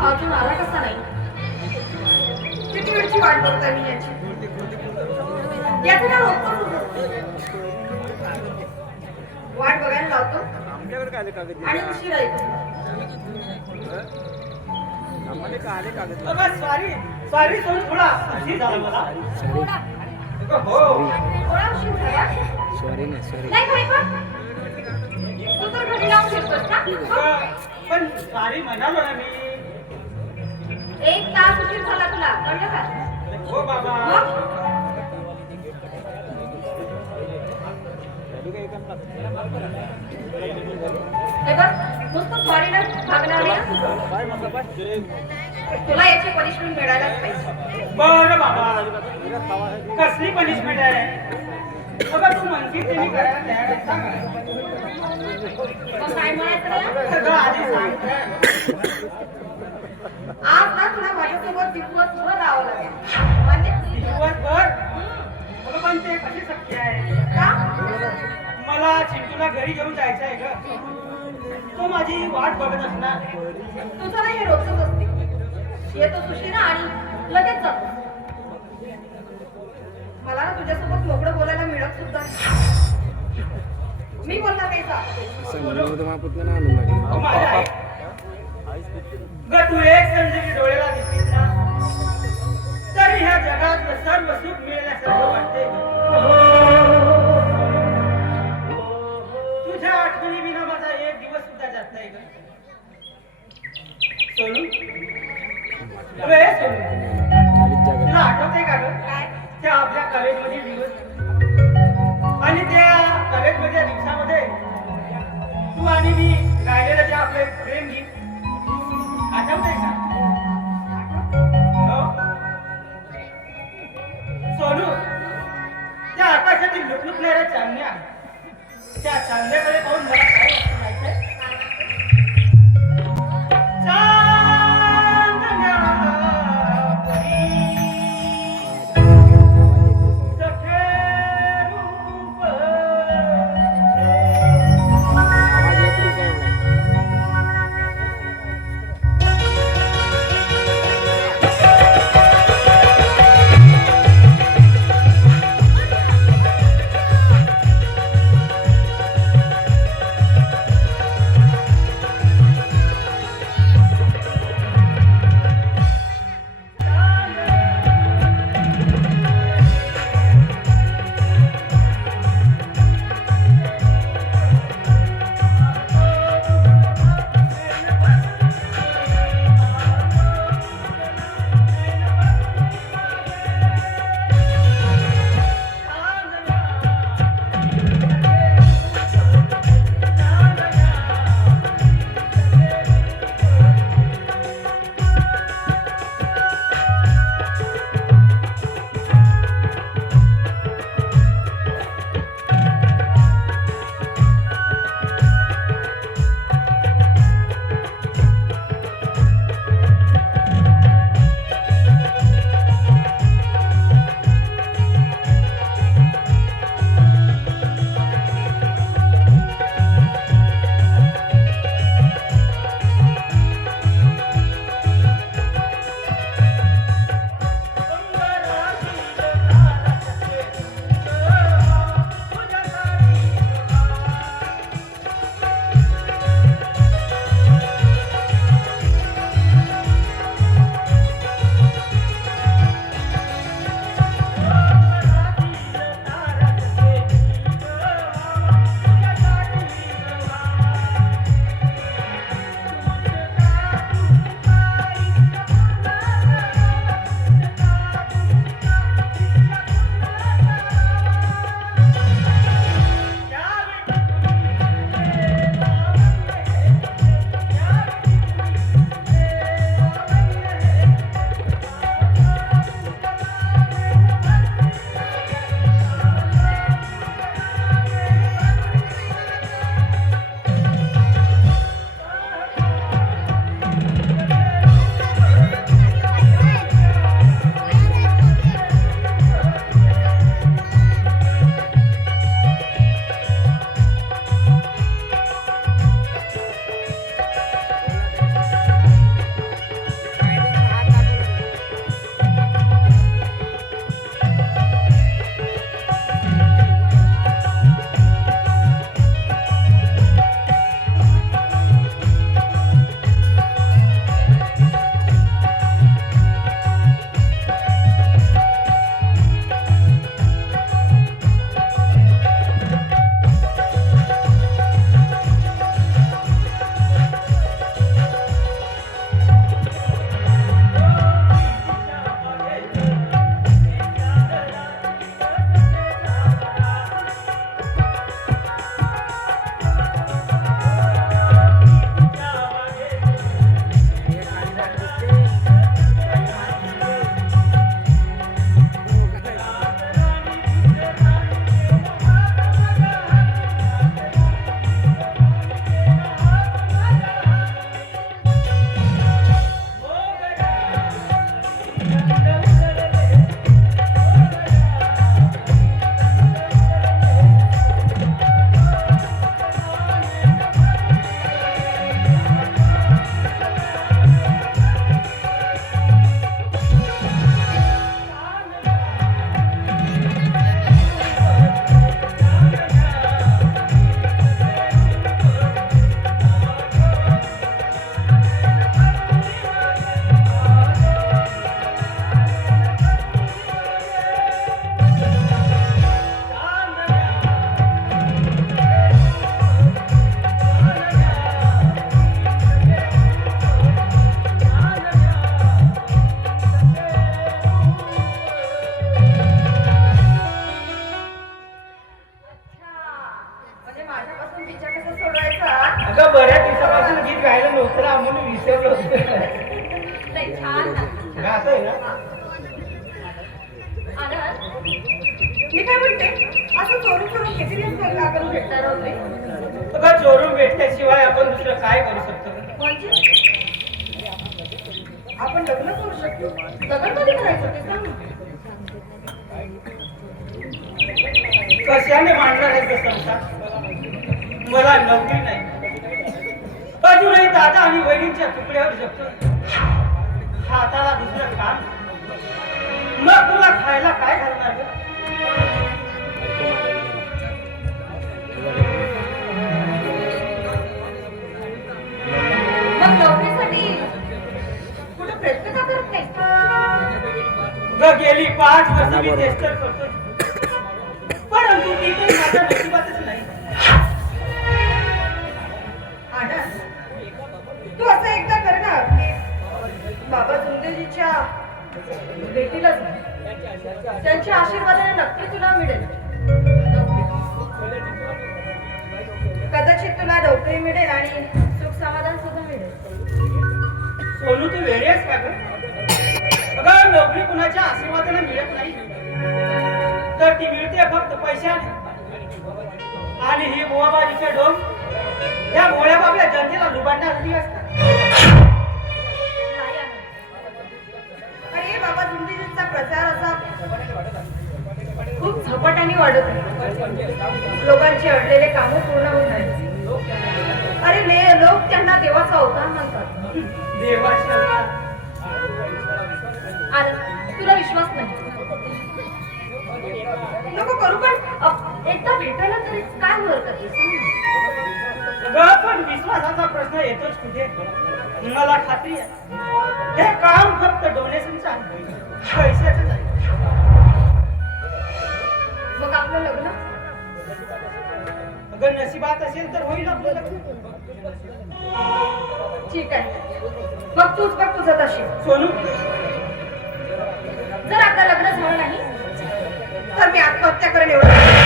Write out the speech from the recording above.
अजून आला कसा नाही? किती वेळची वाट बघताय मी याची? याचं काय होतं? वाट बघायला लावतो आणि उशीर येतो. सॉरी थोडा उशीर झाला मला. थोडा उशीर झाला? नाही खरी पण? तू तर घरी लावून घेतोस ना? पण सॉरी म्हणालो ना मी. 1 तास उशीर झाला तुला, कळलं का? हो बाबा. हे बघ, नुसतं सॉरी ना भागणार नाही. तुला याची पनिशमेंट मिळायलाच पाहिजे. बरं बाबा, कसली पनिशमेंट आहे? बघा तू म्हणती ते मी करायला तयार आहे. सांग. मग काय म्हणायचं? सगळं आधी सांग. आज ना तुला माझ्यासोबत दिवसभर राहावं लागेल. म्हणजे दिवसभर? पण ते कशी शक्य आहे? का? मला चिंटूला घरी घेऊन जायचं आहे ग. तो माझी वाट बघत असणार. तुझं नाही हे रोजच असते. येतो सुशिरा आणि लगेच जातो. मला ना तुझ्यासोबत मोकळं बोलायला मिळत सुद्धा नाही. मी बोलणार नाही का? ग तू एक संजीवी डोळ्याला दिसलीस ना, तरी ह्या जगात सर्व सुख मिळण्यासारखं वाटते. तुझ्या आठवणी विना माझा एक दिवस सुद्धा जात नाही ग. सोनू, तुला आठवतंय का ग? काय? त्या आपल्या कॉलेजमधील दिवस आणि त्या कॉलेजमधल्या दिवसामध्ये तू आणि मी गायलेलं ते आपलं एक प्रेम गीत आठवतंय का? हो? सोनू, त्या आकाशातील लुकलुकणाऱ्या चांदण्या, त्या चांदण्याकडे पाहून मला काय वाटतं माहितीये? काय म्हणते असं चोरून चोरून किती दिवस काकाला भेटणार होते अगं चोरून भेटल्याशिवाय आपण दुसरं काय करू शकतो? म्हणजे आपण लग्न करू शकतो लग्न कधी करायचं ते सांग ना. कशाने मांडणार आहे तो संसार? मला नोकरी नाही, अजूनही दादा आणि वहिनींच्या तुकड्यावर जगतो. हाताला दुसरं काम, मग तुला खायला काय घालणार ग? मग नोकरीसाठी कुठं प्रयत्न का करत नाही ग गेली 5 वर्ष मी तेच तर करतो, परंतु ती काही माझ्या नशिबातच नाही. आनंद, तू असं एकदा कर ना की बाबा जुंदेजीच्या भेटीलाच त्यांच्या आशीर्वादाने नक्की तुला मिळेल. कदाचित तुला नोकरी मिळेल आणि सुख समाधान सुद्धा मिळेल. सोनू तू वेळी आहेस का ग? अगं नोकरी कुणाच्या आशीर्वादाने मिळत नाही, तर ती मिळते फक्त पैशाने. आणि ही मोहाबाजीचे ढोंग या भोळ्या बाबल्या जनतेला लुबाडण्यासाठी असतात. नाही आनंद. अरे बाबा जुंदेजींचा प्रचार असा खूप झपाट्याने वाढत आहे. लोकांचे अडलेले काम पूर्ण होत आहेत. अरे लोक त्यांना देवाचा अवतार म्हणतात. देवाच्या आनंद, तुला विश्वास नाही नको करू, पण एकदा भेटायला तरी काय हरकत आहे सांग ना. अगं पण विश्वासाचा प्रश्न येतोच कुठे? मला खात्री आहे हे काम फक्त डोनेशनचं आहे, पैशाचंच आहे. मग आपलं लग्न अगं नशिबात असेल तर होईल आपलं लग्न. ठीक आहे, मग तूच बघ तुझं तशी. सोनू, जर आपलं लग्न झालं नाही तर मी आत्महत्या करेन एवढं.